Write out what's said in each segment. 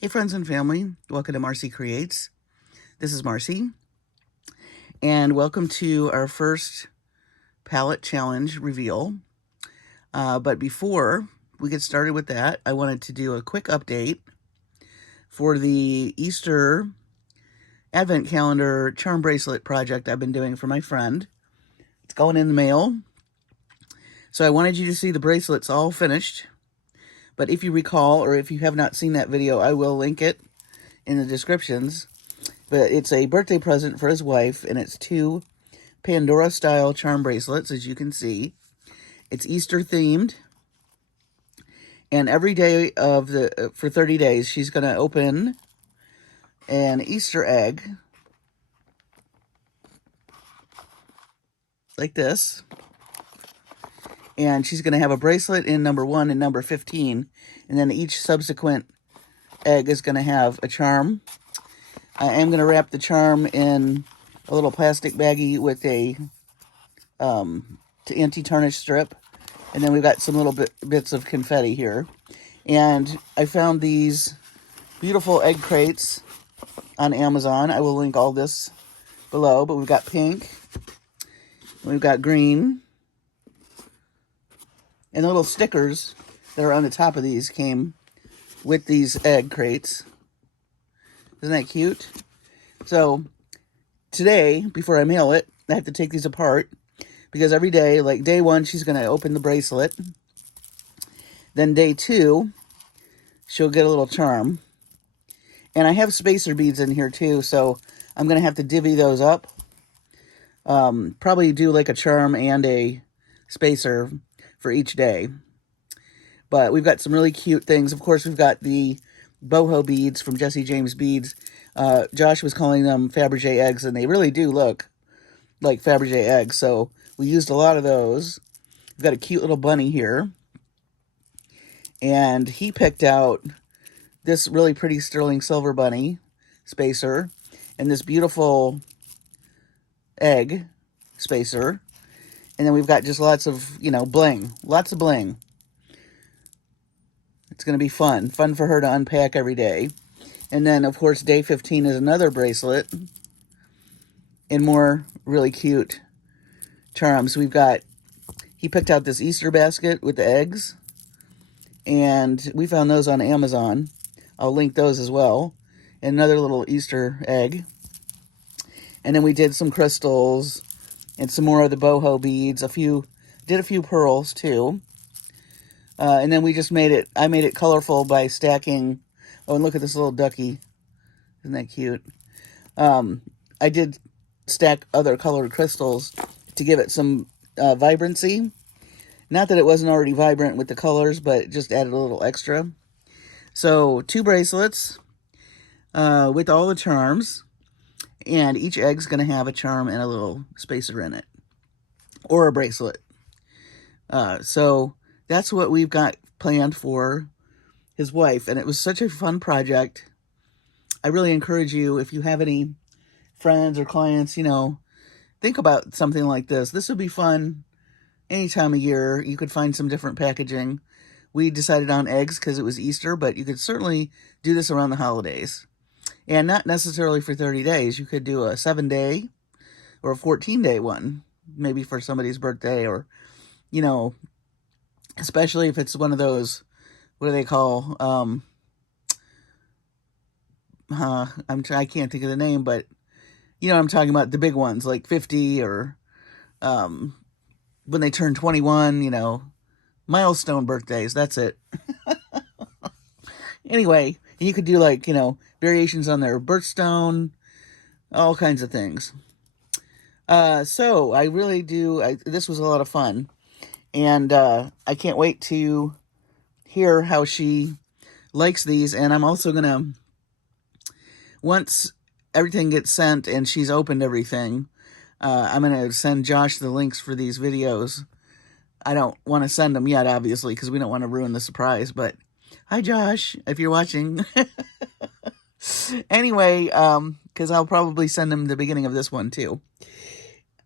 Hey friends and family, welcome to Marcie Creates. This is Marcie, and welcome to our first palette challenge reveal. But before we get started with that, I wanted to do a quick update for the Easter Advent Calendar charm bracelet project I've been doing for my friend. It's going in the mail. So I wanted you to see the bracelets all finished. But if you recall, or if you have not seen that video, I will link it in the descriptions. But it's a birthday present for his wife, and it's 2 Pandora-style charm bracelets, as you can see. It's Easter themed, and every day of for 30 days, she's going to open an Easter egg, like this, and she's going to have a bracelet in number 1 and number 15, and then each subsequent egg is going to have a charm. I am going to wrap the charm in a little plastic baggie with a anti-tarnish strip. And then we've got some little bits of confetti here. And I found these beautiful egg crates on Amazon. I will link all this below. But we've got pink. We've got green. And the little stickers that are on the top of these came with these egg crates. Isn't that cute? So today, before I mail it, I have to take these apart, because every day, like day 1, she's going to open the bracelet. Then day 2, she'll get a little charm. And I have spacer beads in here too, so I'm going to have to divvy those up. Probably do like a charm and a spacer for each day. But we've got some really cute things. Of course, we've got the boho beads from Jesse James Beads. Josh was calling them Fabergé eggs, and they really do look like Fabergé eggs, so we used a lot of those. We've got a cute little bunny here, and he picked out this really pretty sterling silver bunny spacer and this beautiful egg spacer, and then we've got just lots of, bling, lots of bling. It's going to be fun for her to unpack every day. And then, of course, day 15 is another bracelet and more really cute charms. He picked out this Easter basket with the eggs, and we found those on Amazon. I'll link those as well. And another little Easter egg. And then we did some crystals and some more of the boho beads. Did a few pearls too. And then we just I made it colorful by stacking. Oh, and look at this little ducky. Isn't that cute? I did stack other colored crystals to give it some vibrancy. Not that it wasn't already vibrant with the colors, but it just added a little extra. So 2 bracelets with all the charms. And each egg's going to have a charm and a little spacer in it. Or a bracelet. So that's what we've got planned for his wife. And it was such a fun project. I really encourage you, if you have any friends or clients, think about something like this. This would be fun any time of year. You could find some different packaging. We decided on eggs because it was Easter, but you could certainly do this around the holidays. And not necessarily for 30 days. You could do a 7-day or a 14-day one, maybe for somebody's birthday, or, especially if it's one of those, what do they call, I can't think of the name, but I'm talking about, the big ones, like 50, or when they turn 21, milestone birthdays, that's it. Anyway, you could do like, variations on their birthstone, all kinds of things. So I really this was a lot of fun. And I can't wait to hear how she likes these. And I'm also going to, once everything gets sent and she's opened everything, I'm going to send Josh the links for these videos. I don't want to send them yet, obviously, because we don't want to ruin the surprise. But hi, Josh, if you're watching. Anyway, because I'll probably send him the beginning of this one, too.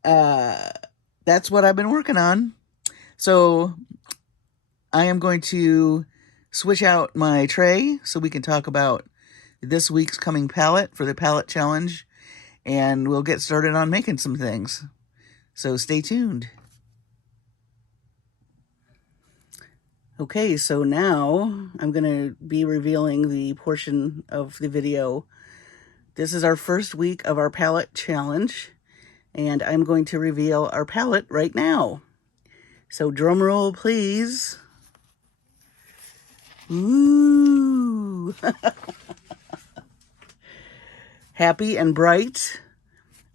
That's what I've been working on. So I am going to switch out my tray so we can talk about this week's coming palette for the palette challenge, and we'll get started on making some things. So stay tuned. Okay, so now I'm going to be revealing the portion of the video. This is our first week of our palette challenge, and I'm going to reveal our palette right now. So drum roll, please. Ooh. Happy and bright.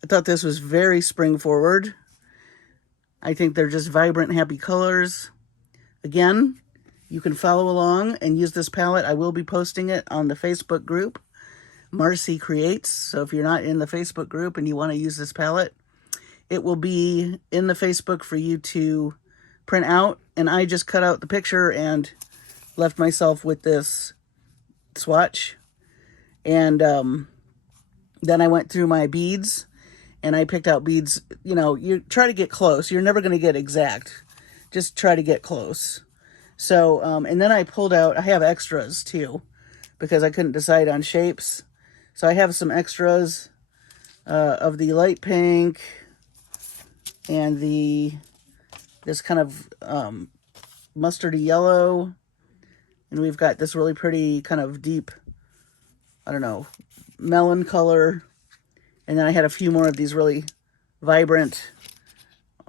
I thought this was very spring forward. I think they're just vibrant, happy colors. Again, you can follow along and use this palette. I will be posting it on the Facebook group, Marcie Creates. So if you're not in the Facebook group and you want to use this palette, it will be in the Facebook for you to print out. And I just cut out the picture and left myself with this swatch. And then I went through my beads and I picked out beads. You know, you try to get close. You're never going to get exact. Just try to get close. So, and then I pulled out, I have extras too, because I couldn't decide on shapes. So I have some extras of the light pink and this kind of mustardy yellow. And we've got this really pretty kind of deep, I don't know, melon color. And then I had a few more of these really vibrant,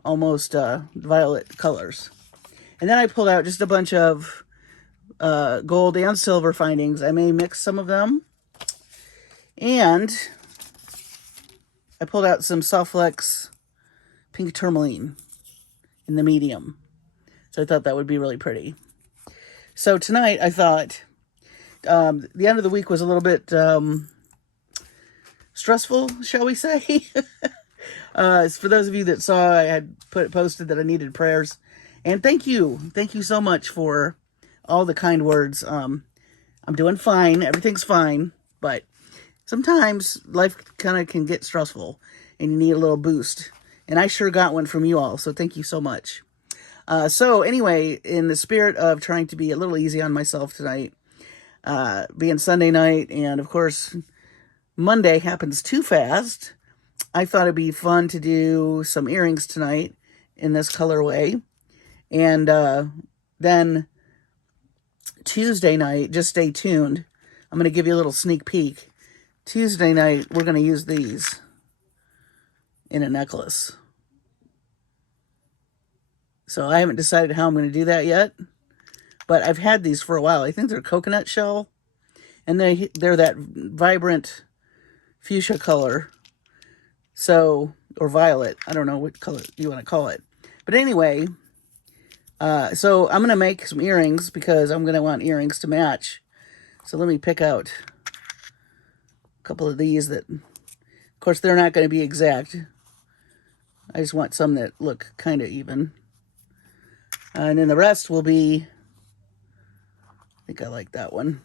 almost violet colors. And then I pulled out just a bunch of gold and silver findings. I may mix some of them. And I pulled out some Soft Flex pink tourmaline in the medium. So I thought that would be really pretty. So tonight I thought the end of the week was a little bit stressful, shall we say. For those of you that saw, I had posted that I needed prayers. And thank you so much for all the kind words. I'm doing fine. Everything's fine. But sometimes life kind of can get stressful and you need a little boost. And I sure got one from you all. So thank you so much. So anyway, in the spirit of trying to be a little easy on myself tonight, being Sunday night, and of course, Monday happens too fast, I thought it'd be fun to do some earrings tonight in this colorway. And then Tuesday night, just stay tuned. I'm going to give you a little sneak peek. Tuesday night, we're going to use these in a necklace. So I haven't decided how I'm going to do that yet. But I've had these for a while. I think they're coconut shell. And they're that vibrant fuchsia color. So, or violet. I don't know what color you want to call it. But anyway, so I'm going to make some earrings because I'm going to want earrings to match. So let me pick out a couple of these that, of course, they're not going to be exact. I just want some that look kind of even. And then the rest will be, I think I like that one.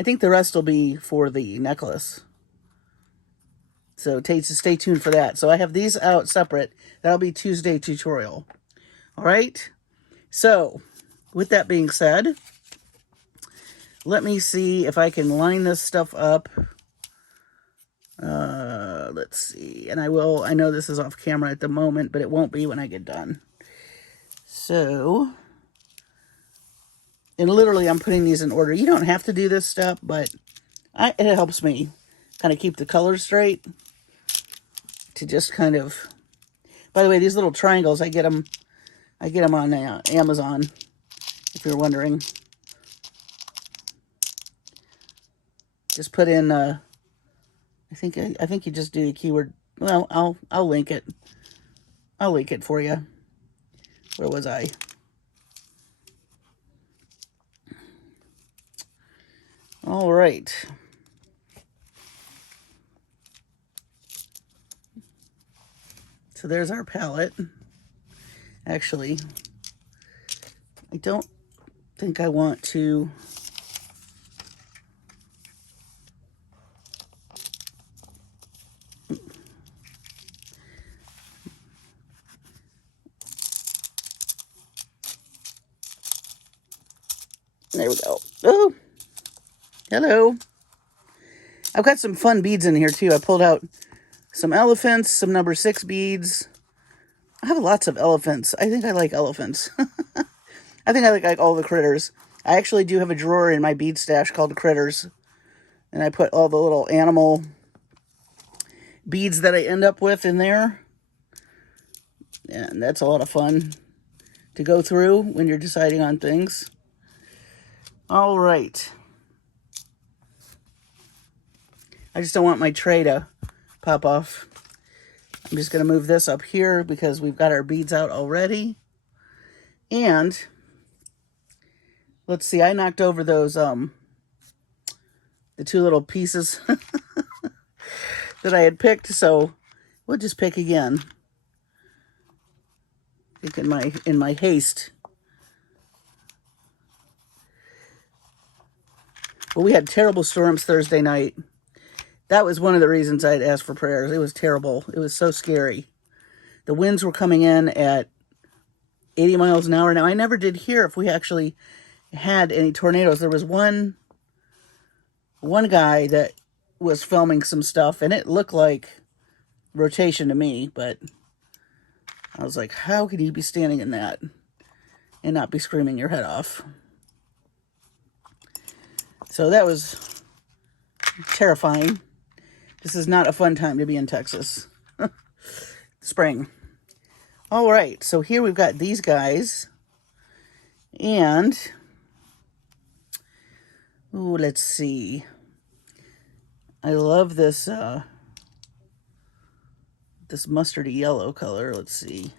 I think the rest will be for the necklace. So stay tuned for that. So I have these out separate. That'll be Tuesday tutorial. All right. So with that being said, let me see if I can line this stuff up. Let's see. And I know this is off camera at the moment, but it won't be when I get done. So, and literally I'm putting these in order. You don't have to do this step, but it helps me kind of keep the colors straight. To just kind of, by the way, these little triangles, I get them on Amazon, if you're wondering. Just put in, I think you just do the keyword. Well, I'll link it. I'll link it for you. Where was I? All right. So there's our palette. Actually, I don't think I want to. There we go. Oh, hello. I've got some fun beads in here too. I pulled out some elephants, some number 6 beads. I have lots of elephants. I think I like elephants. I think I like all the critters. I actually do have a drawer in my bead stash called Critters. And I put all the little animal beads that I end up with in there. And that's a lot of fun to go through when you're deciding on things. All right. I just don't want my tray to pop off. I'm just going to move this up here because we've got our beads out already. And let's see, I knocked over those, the 2 little pieces that I had picked, so we'll just pick again. I think in my haste. Well, we had terrible storms Thursday night. That was one of the reasons I'd asked for prayers. It was terrible. It was so scary. The winds were coming in at 80 miles an hour. Now, I never did hear if we actually had any tornadoes. There was one guy that was filming some stuff, and it looked like rotation to me, but I was like, how could you be standing in that and not be screaming your head off? So that was terrifying. This is not a fun time to be in Texas. Spring. All right, so here we've got these guys. And, ooh, let's see. I love this, this mustardy yellow color. Let's see.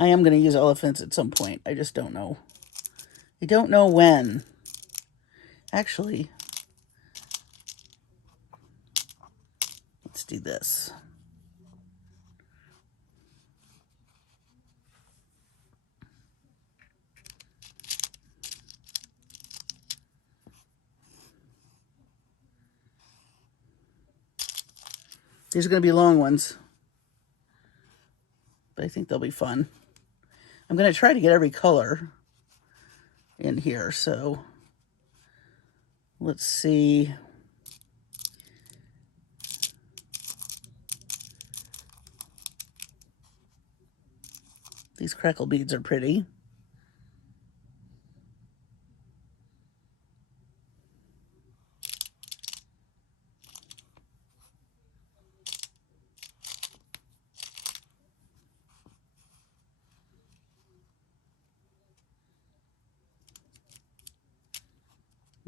I am going to use elephants at some point. I just don't know. I don't know when. Actually, let's do this. These are going to be long ones, but I think they'll be fun. I'm going to try to get every color in here, so let's see. These crackle beads are pretty.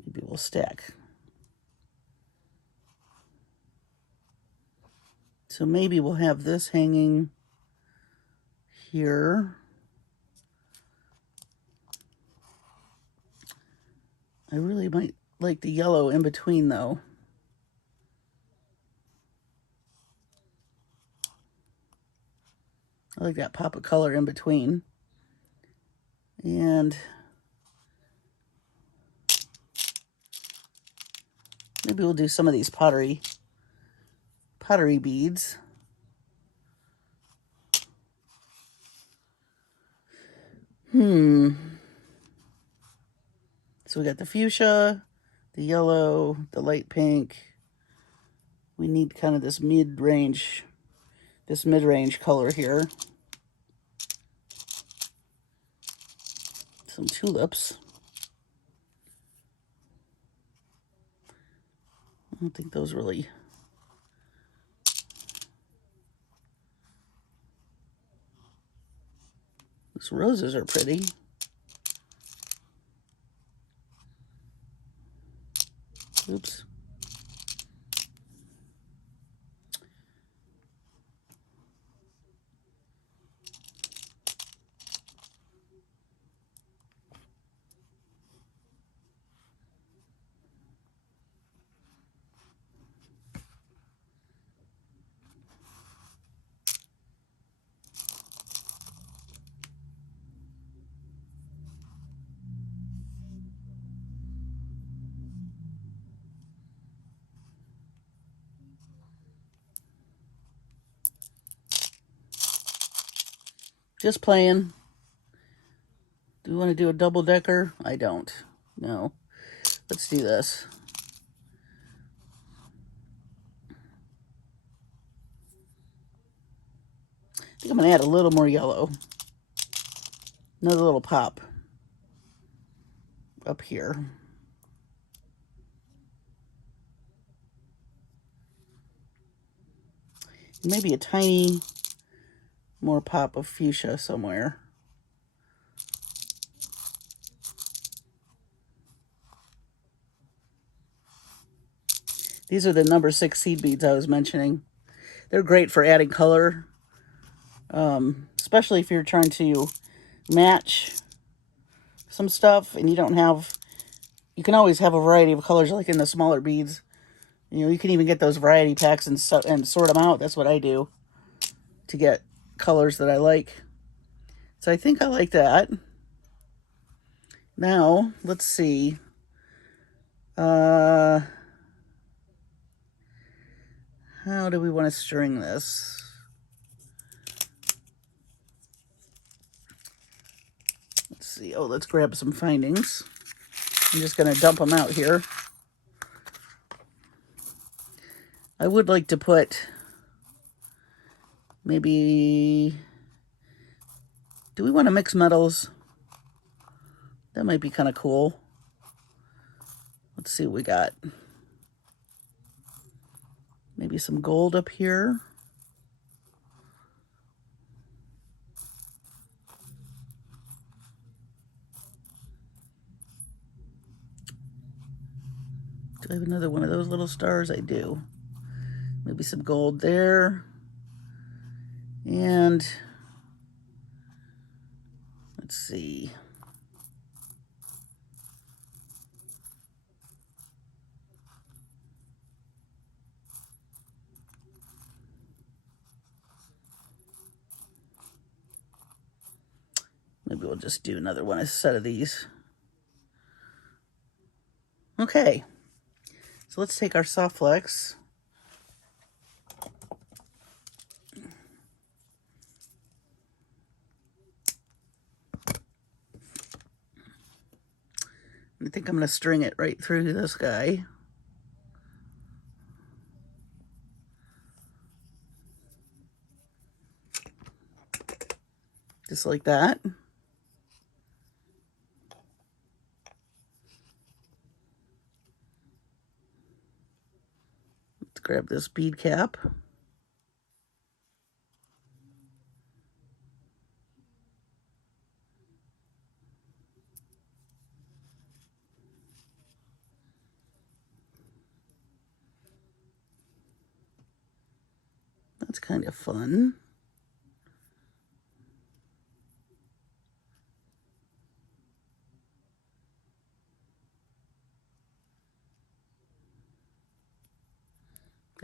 Maybe we'll stack. So maybe we'll have this hanging here. I really might like the yellow in between, though. I like that pop of color in between. And maybe we'll do some of these pottery beads. So we got the fuchsia, the yellow, the light pink. We need kind of this mid-range color here. Some tulips. I don't think those really... These roses are pretty. Oops. Just playing. Do we want to do a double decker? I don't. No. Let's do this. I think I'm going to add a little more yellow. Another little pop up here. Maybe a tiny more pop of fuchsia somewhere. These are the number 6 seed beads I was mentioning. They're great for adding color, especially if you're trying to match some stuff and you don't have, you can always have a variety of colors like in the smaller beads. You know, you can even get those variety packs and sort them out. That's what I do to get colors that I like. So I think I like that. Now, let's see. How do we want to string this? Let's see. Oh, let's grab some findings. I'm just going to dump them out here. I would like to put maybe, do we want to mix metals? That might be kind of cool. Let's see what we got. Maybe some gold up here. Do I have another one of those little stars? I do. Maybe some gold there. And let's see. Maybe we'll just do another one, a set of these. Okay. So let's take our soft flex. I think I'm going to string it right through this guy. Just like that. Let's grab this bead cap. That's kind of fun.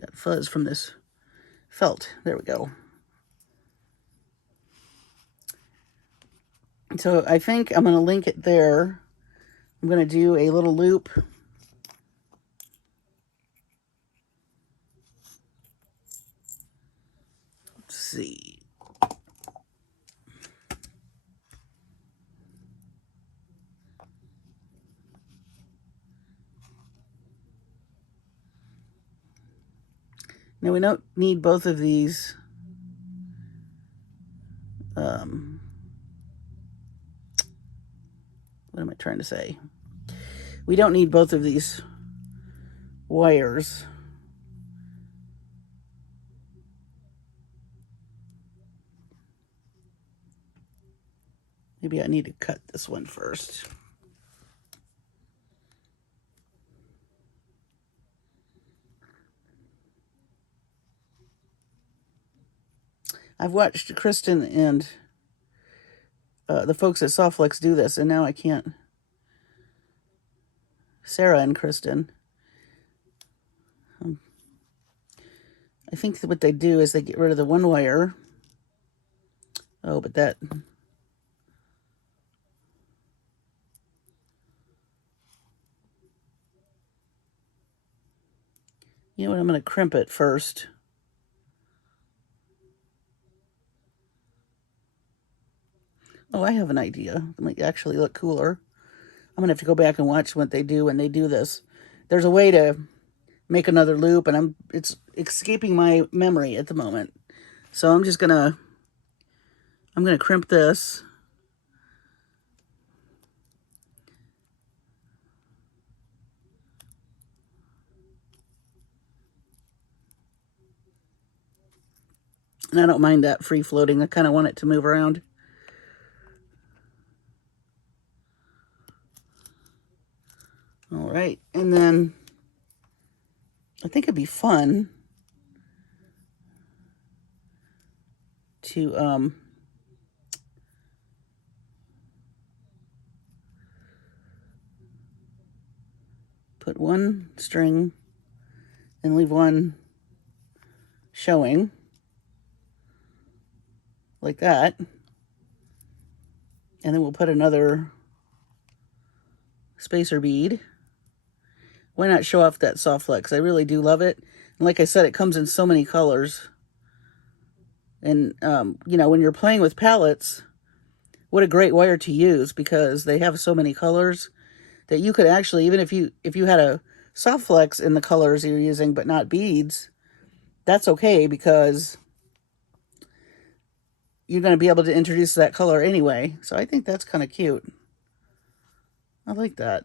Got fuzz from this felt. There we go. So I think I'm going to link it there. I'm going to do a little loop. Let's see. Now we don't need both of these. What am I trying to say? We don't need both of these wires. Maybe I need to cut this one first. I've watched Kristen and the folks at Softflex do this, and now I can't. Sarah and Kristen. I think that what they do is they get rid of the one wire. Oh, but that... You know what, I'm going to crimp it first. . 'Cause Oh, I have an idea. It might actually look cooler. I'm going to have to go back and watch what they do when they do this. There's a way to make another loop, and it's escaping my memory at the moment. So I'm gonna crimp this. And I don't mind that free floating. I kind of want it to move around. All right, and then I think it'd be fun to put one string and leave one showing like that. And then we'll put another spacer bead. Why not show off that soft flex? I really do love it. And like I said, it comes in so many colors. And, you know, when you're playing with palettes, what a great wire to use, because they have so many colors that you could actually, even if you had a soft flex in the colors you're using but not beads, that's okay, because you're going to be able to introduce that color anyway. So I think that's kind of cute. I like that.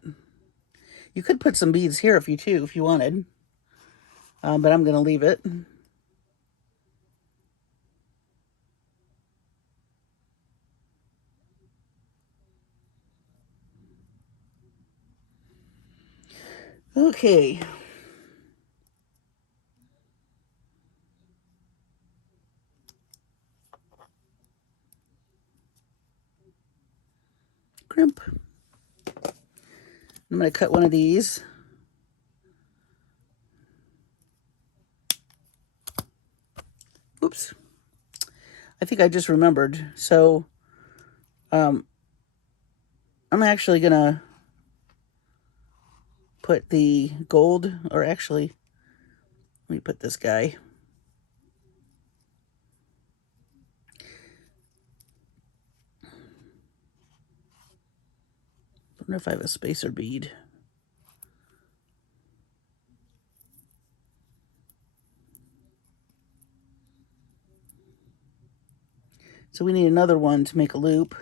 You could put some beads here if you wanted, but I'm going to leave it. Okay. Crimp. I'm going to cut one of these. Oops. I think I just remembered. So, I'm actually going to put the gold, or actually, let me put this guy. I wonder if I have a spacer bead. So we need another one to make a loop.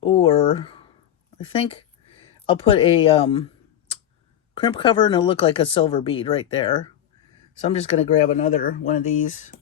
Or I think I'll put a crimp cover and it'll look like a silver bead right there. So I'm just going to grab another one of these.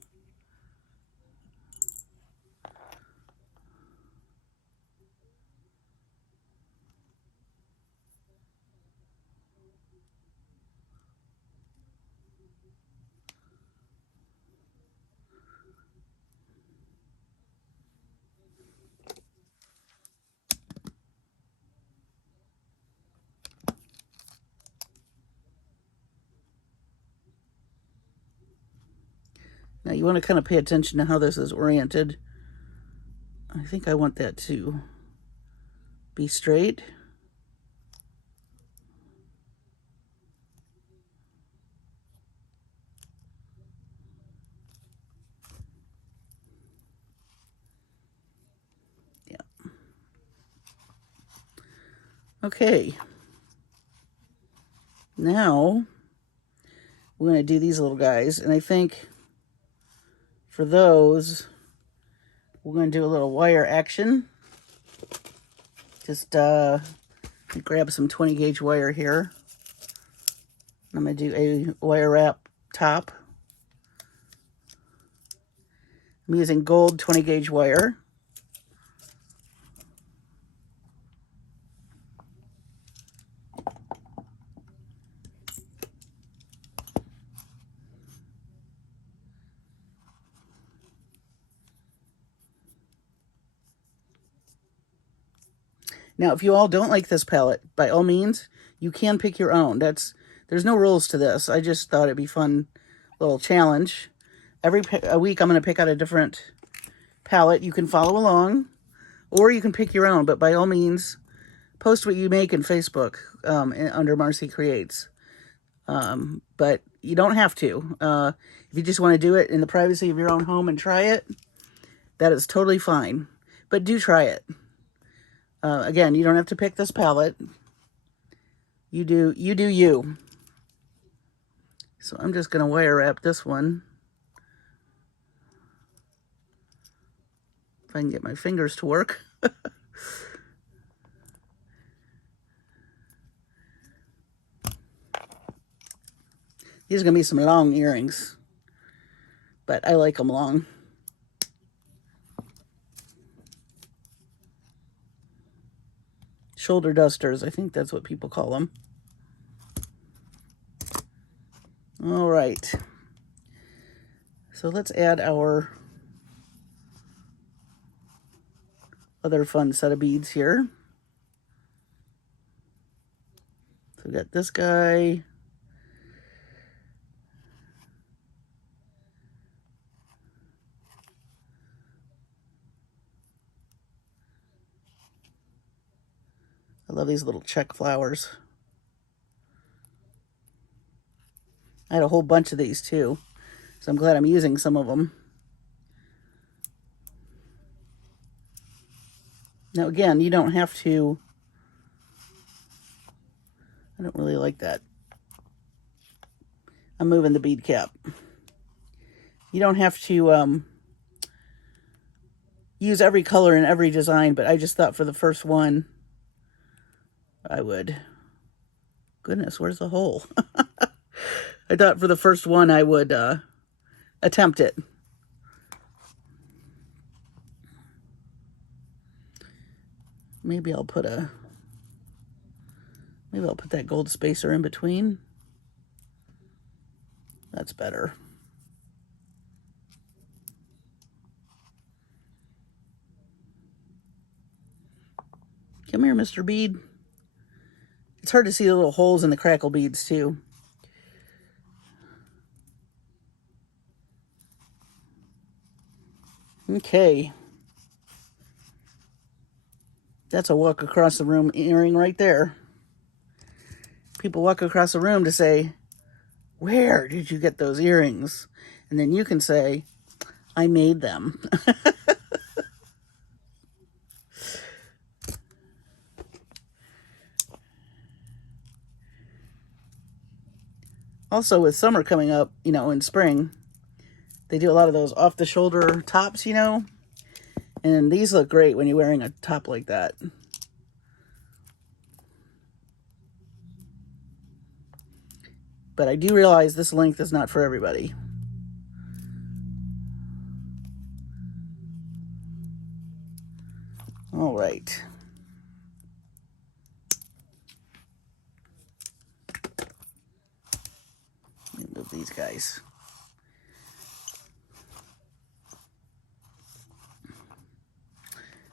Now you want to kind of pay attention to how this is oriented. I think I want that to be straight. Yeah. Okay. Now we're going to do these little guys, and I think for those we're going to do a little wire action. Just grab some 20 gauge wire here. I'm going to do a wire wrap top. I'm using gold 20 gauge wire. Now, if you all don't like this palette, by all means, you can pick your own. There's no rules to this. I just thought it'd be fun little challenge. Every week, I'm going to pick out a different palette. You can follow along, or you can pick your own. But by all means, post what you make in Facebook under Marcie Creates. But you don't have to. If you just want to do it in the privacy of your own home and try it, that is totally fine. But do try it. Again, you don't have to pick this palette. You do you. So I'm just going to wire wrap this one. If I can get my fingers to work. These are going to be some long earrings, but I like them long. Shoulder dusters, I think that's what people call them. All right. So let's add our other fun set of beads here. So we got this guy. I love these little check flowers. I had a whole bunch of these too, so I'm glad I'm using some of them. Now again, you don't have to, I don't really like that. I'm moving the bead cap. You don't have to use every color in every design, but I just thought for the first one, I would, goodness, where's the hole? I thought for the first one I would attempt it. Maybe I'll put that gold spacer in between. That's better. Come here, Mr. Bead. It's hard to see the little holes in the crackle beads too. Okay. That's a walk across the room earring right there. People walk across the room to say, where did you get those earrings? And then you can say, I made them. Also, with summer coming up, you know, in spring, they do a lot of those off-the-shoulder tops, you know. And these look great when you're wearing a top like that. But I do realize this length is not for everybody. All right. Let me move these guys.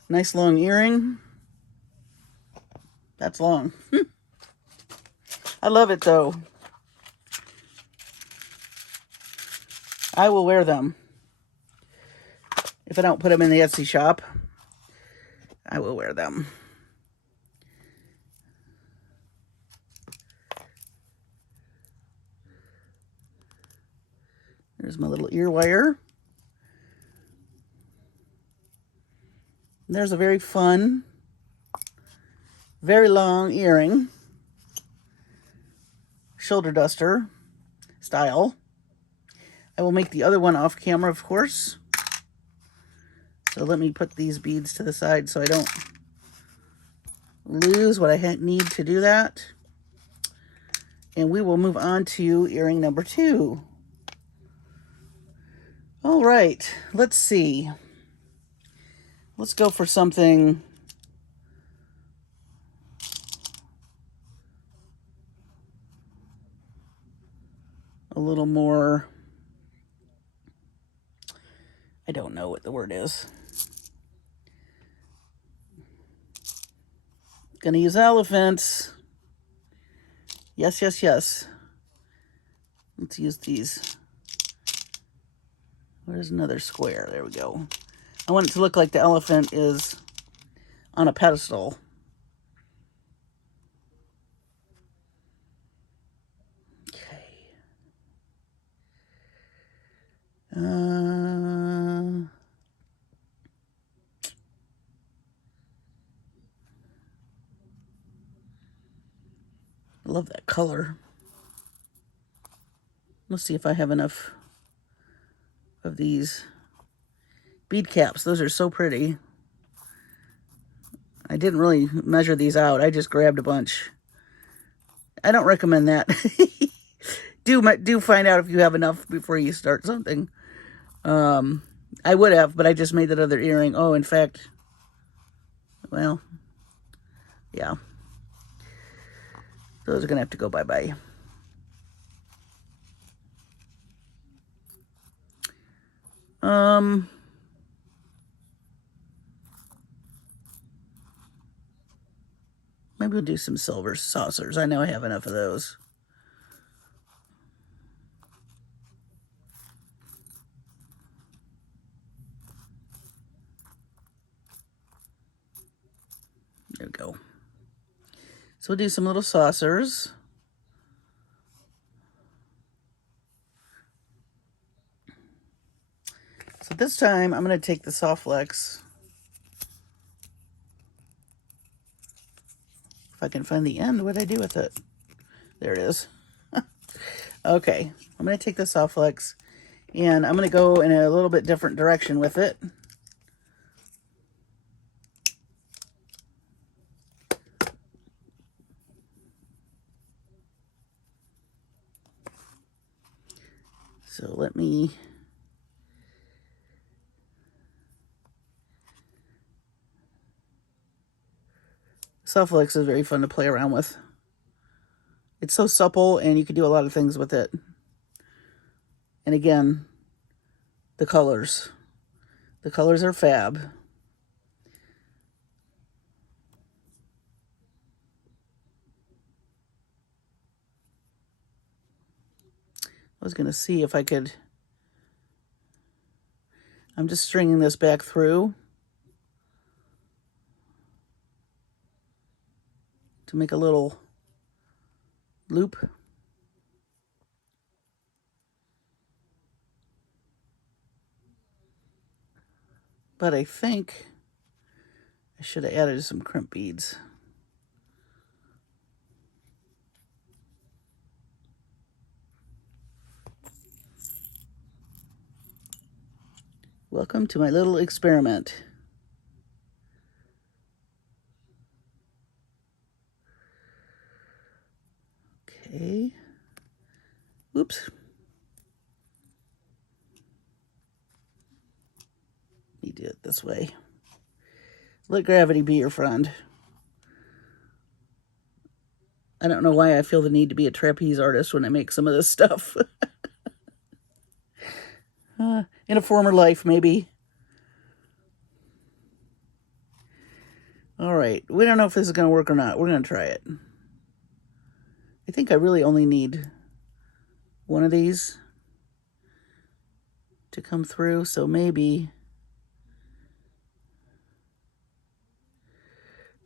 Nice long earring. That's long. I love it though. I will wear them. If I don't put them in the Etsy shop, I will wear them. There's my little ear wire. There's a very fun, very long earring. Shoulder duster style. I will make the other one off camera, of course. So let me put these beads to the side so I don't lose what I need to do that. And we will move on to earring number 2. All right, let's see. Let's go for something a little more, I don't know what the word is. Gonna use elephants. Yes, yes, yes. Let's use these. Where's another square? There we go. I want it to look like the elephant is on a pedestal. Okay. I love that color. Let's see if I have enough of these bead caps. Those are so pretty. I didn't really measure these out. I just grabbed a bunch. I don't recommend that. Do find out if you have enough before you start something. I would have, but I just made that other earring. Oh, in fact, well, yeah. Those are going to have to go bye-bye. Maybe we'll do some silver saucers. I know I have enough of those. There we go. So we'll do some little saucers. So this time I'm going to take the Soft Flex. If I can find the end, what did I do with it? There it is. Okay, I'm going to take the Soft Flex and I'm going to go in a little bit different direction with it. So let me Soft Flex is very fun to play around with. It's so supple and you can do a lot of things with it. And again, the colors. The colors are fab. I was going to see if I could... I'm just stringing this back through to make a little loop. But I think I should have added some crimp beads. Welcome to my little experiment. Okay. Oops. You do it this way. Let gravity be your friend. I don't know why I feel the need to be a trapeze artist when I make some of this stuff. In a former life, maybe. All right. We don't know if this is going to work or not. We're going to try it. I think I really only need one of these to come through, so maybe...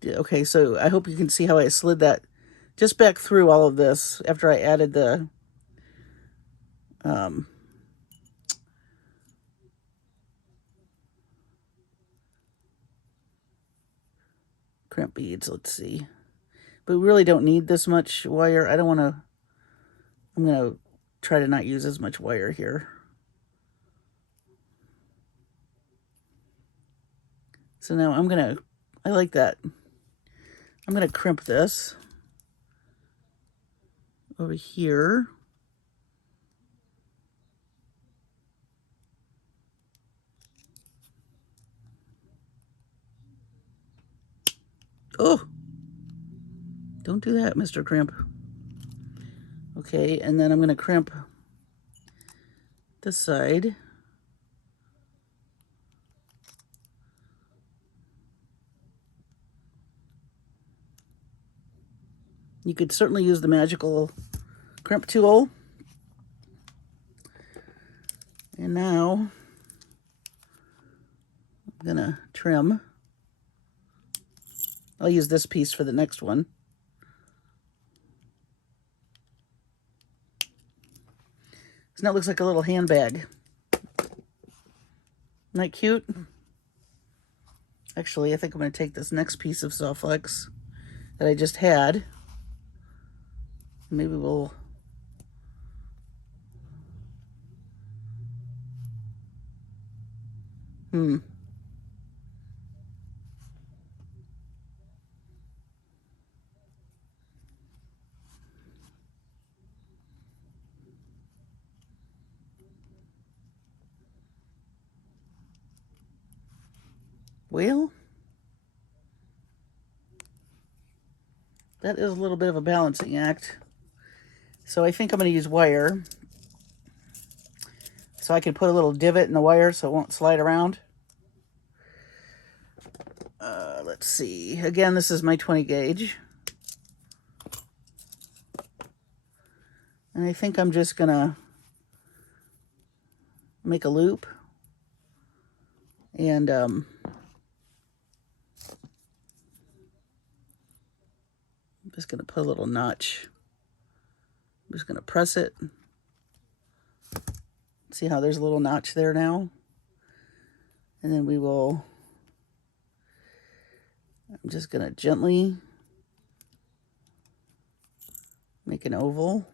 Okay, so I hope you can see how I slid that just back through all of this after I added the crimp beads. Let's see. But we really don't need this much wire. I don't want to... I'm going to try to not use as much wire here. So now I'm going to... I like that. I'm going to crimp this over here. Oh! Don't do that, Mr. Crimp. Okay, and then I'm going to crimp this side. You could certainly use the magical crimp tool. And now I'm going to trim. I'll use this piece for the next one. So now it looks like a little handbag. Isn't that cute? Actually, I think I'm going to take this next piece of Softflex that I just had. Maybe we'll... Well, that is a little bit of a balancing act. So I think I'm going to use wire. So I can put a little divot in the wire so it won't slide around. Let's see. Again, this is my 20 gauge. And I think I'm just going to make a loop. And I'm just going to put a little notch. I'm just going to press it. See how there's a little notch there now? And then we will, I'm just going to gently make an oval.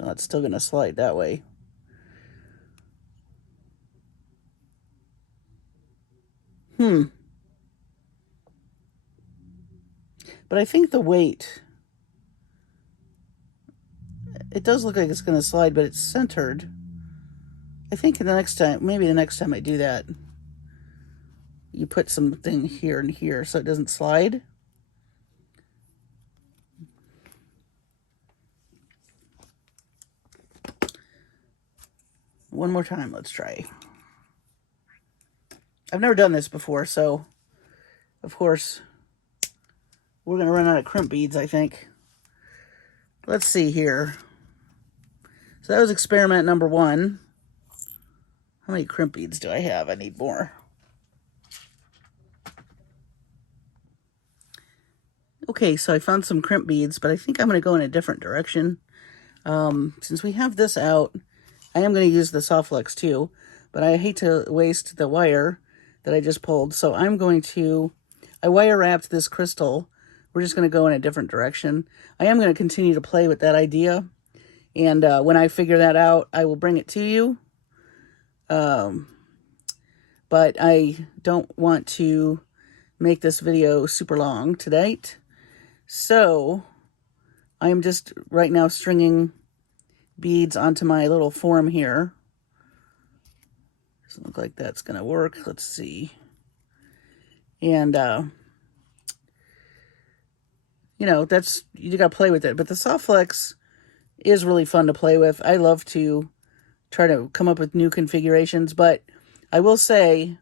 Oh, it's still going to slide that way. But I think the weight, it does look like it's going to slide, but it's centered. I think the next time, maybe the next time I do that, you put something here and here so it doesn't slide. One more time, let's try. I've never done this before, so of course we're going to run out of crimp beads, I think. Let's see here. So that was experiment number 1. How many crimp beads do I have? I need more. Okay, so I found some crimp beads, but I think I'm going to go in a different direction. Since we have this out, I am going to use the Softflex too, but I hate to waste the wire that I just pulled. So I'm going to, I wire wrapped this crystal. We're just going to go in a different direction. I am going to continue to play with that idea. And when I figure that out, I will bring it to you. But I don't want to make this video super long tonight. So I'm just right now stringing beads onto my little form here. Doesn't look like that's going to work. Let's see. And, you know, that's, you got to play with it. But the Softflex is really fun to play with. I love to try to come up with new configurations. But I will say,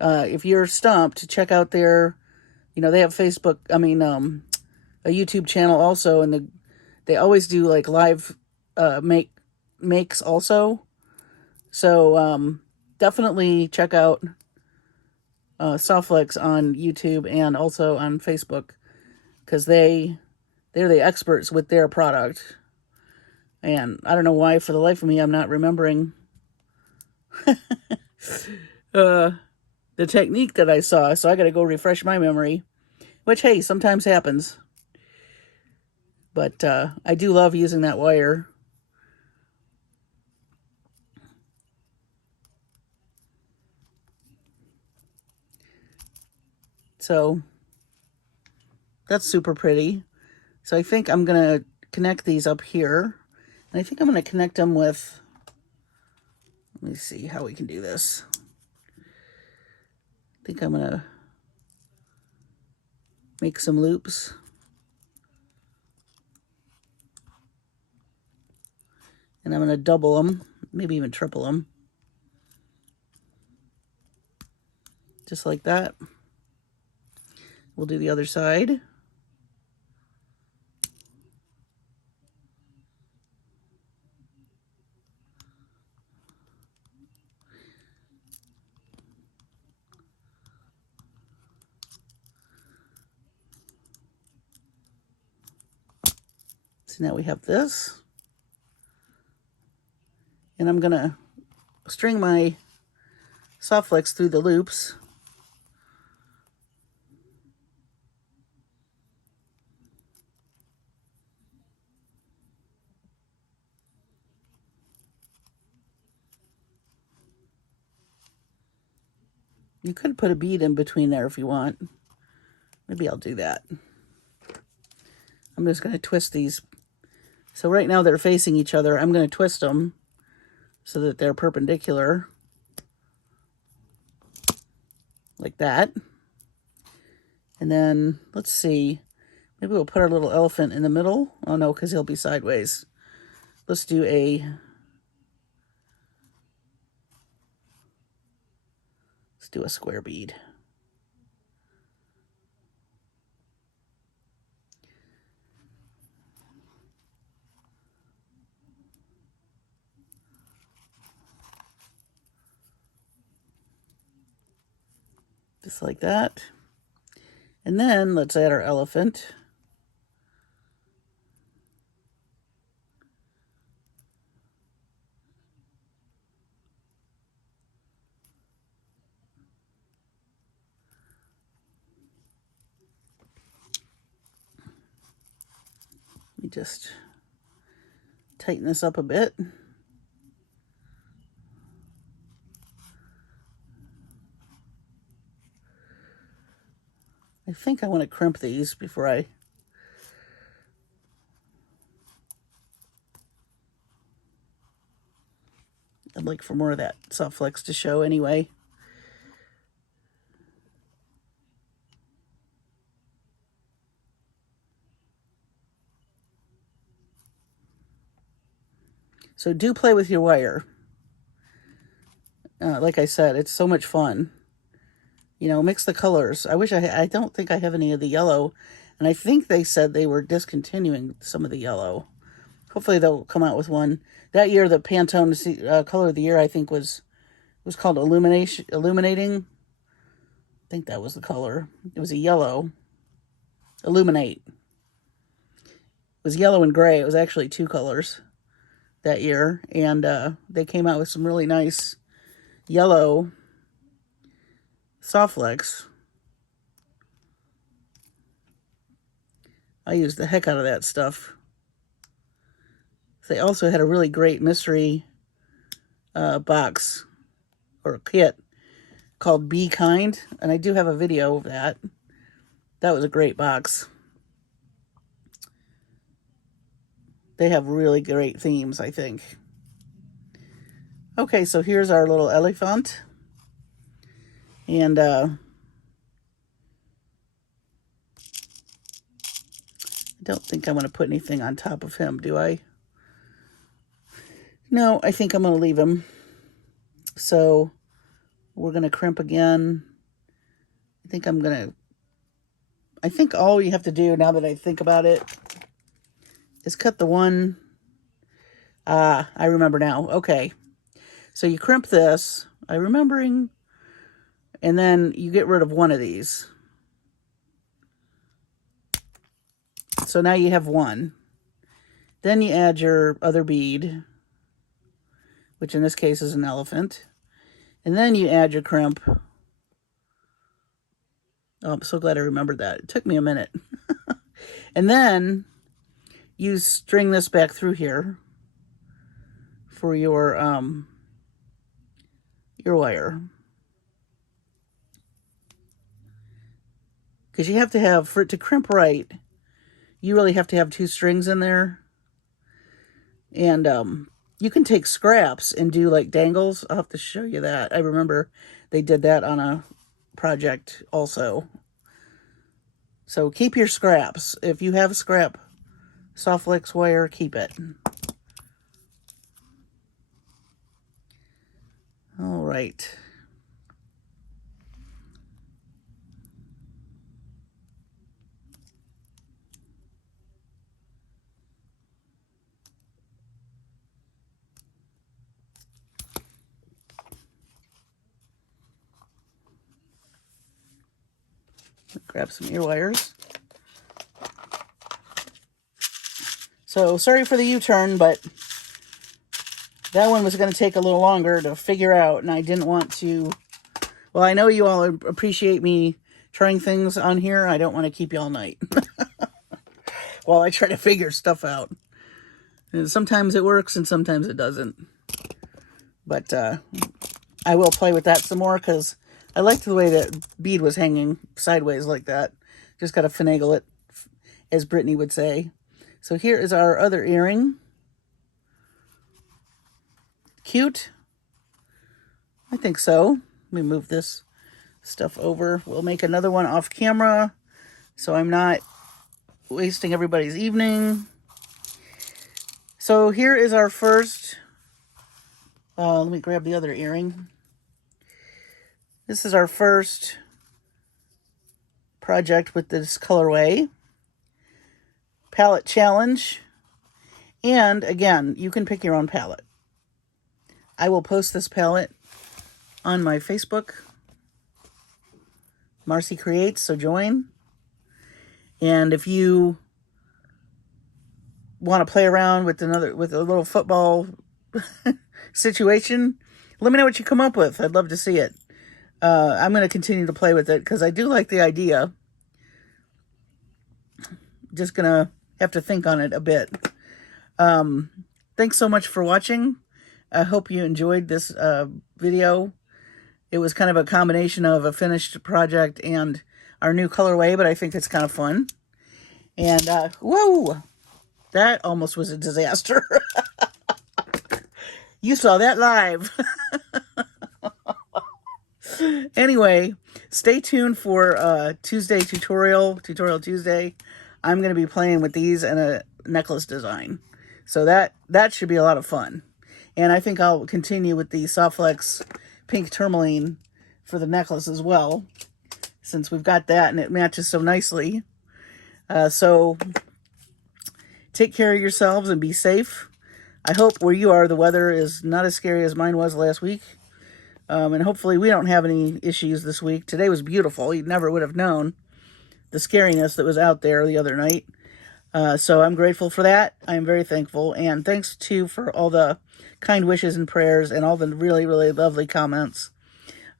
if you're stumped, check out their, you know, they have Facebook, a YouTube channel also. And they always do like live makes also. So definitely check out Softflex on YouTube and also on Facebook, because they're the experts with their product. And I don't know why, for the life of me, I'm not remembering the technique that I saw. So I got to go refresh my memory, which, hey, sometimes happens. But I do love using that wire. So that's super pretty. So I think I'm going to connect these up here. And I think I'm going to connect them with, let me see how we can do this. I think I'm going to make some loops. And I'm going to double them, maybe even triple them. Just like that. We'll do the other side. So now we have this. And I'm going to string my soft flex through the loops. You could put a bead in between there if you want. Maybe I'll do that. I'm just going to twist these. So right now they're facing each other. I'm going to twist them so that they're perpendicular. Like that. And then, let's see. Maybe we'll put our little elephant in the middle. Oh no, because he'll be sideways. Let's do a square bead. Just like that. And then let's add our elephant. Let me just tighten this up a bit. I think I want to crimp these before I'd like for more of that soft flex to show anyway. So do play with your wire. Like I said, it's so much fun. You know, mix the colors. I don't think I have any of the yellow. And I think they said they were discontinuing some of the yellow. Hopefully they'll come out with one. That year, the Pantone color of the year, I think, was called Illuminating. I think that was the color. It was a yellow. Illuminate. It was yellow and gray. It was actually two colors that year. And they came out with some really nice yellow soft flex. I used the heck out of that stuff. They also had a really great mystery box or kit called Be Kind, and I do have a video of that. That was a great box. They have really great themes, I think. Okay, so here's our little elephant. And I don't think I want to put anything on top of him, do I? No, I think I'm going to leave him. So we're going to crimp again. I think all you have to do, now that I think about it, is cut the one. I remember now. Okay. So you crimp this. I'm remembering. And then you get rid of one of these. So now you have one. Then you add your other bead, which in this case is an elephant. And then you add your crimp. Oh, I'm so glad I remembered that. It took me a minute. And then you string this back through here for your wire. Because you have to have, for it to crimp right, you really have to have two strings in there. And you can take scraps and do like dangles. I'll have to show you that. I remember they did that on a project also. So keep your scraps. If you have a scrap soft flex wire, keep it. All right. Grab some ear wires. So sorry for the U-turn, but that one was going to take a little longer to figure out, and I didn't want to... Well, I know you all appreciate me trying things on here. I don't want to keep you all night while I try to figure stuff out. And sometimes it works and sometimes it doesn't. But I will play with that some more because I liked the way that bead was hanging sideways like that. Just got to finagle it, as Brittany would say. So here is our other earring. Cute? I think so. Let me move this stuff over. We'll make another one off camera so I'm not wasting everybody's evening. So here is our first... let me grab the other earring. This is our first project with this colorway. Palette challenge. And again, you can pick your own palette. I will post this palette on my Facebook. Marcie Creates, so join. And if you want to play around with a little football situation, let me know what you come up with. I'd love to see it. I'm going to continue to play with it because I do like the idea. Just going to have to think on it a bit. Thanks so much for watching. I hope you enjoyed this video. It was kind of a combination of a finished project and our new colorway, but I think it's kind of fun. And, whoa! That almost was a disaster. You saw that live. Anyway, stay tuned for Tuesday Tutorial Tuesday. I'm going to be playing with these and a necklace design. So that should be a lot of fun. And I think I'll continue with the Softflex pink tourmaline for the necklace as well, since we've got that and it matches so nicely. So take care of yourselves and be safe. I hope where you are, the weather is not as scary as mine was last week. And hopefully we don't have any issues this week. Today was beautiful. You never would have known the scariness that was out there the other night. So I'm grateful for that. I'm very thankful. And thanks, too, for all the kind wishes and prayers and all the really, really lovely comments.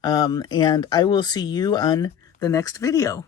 And I will see you on the next video.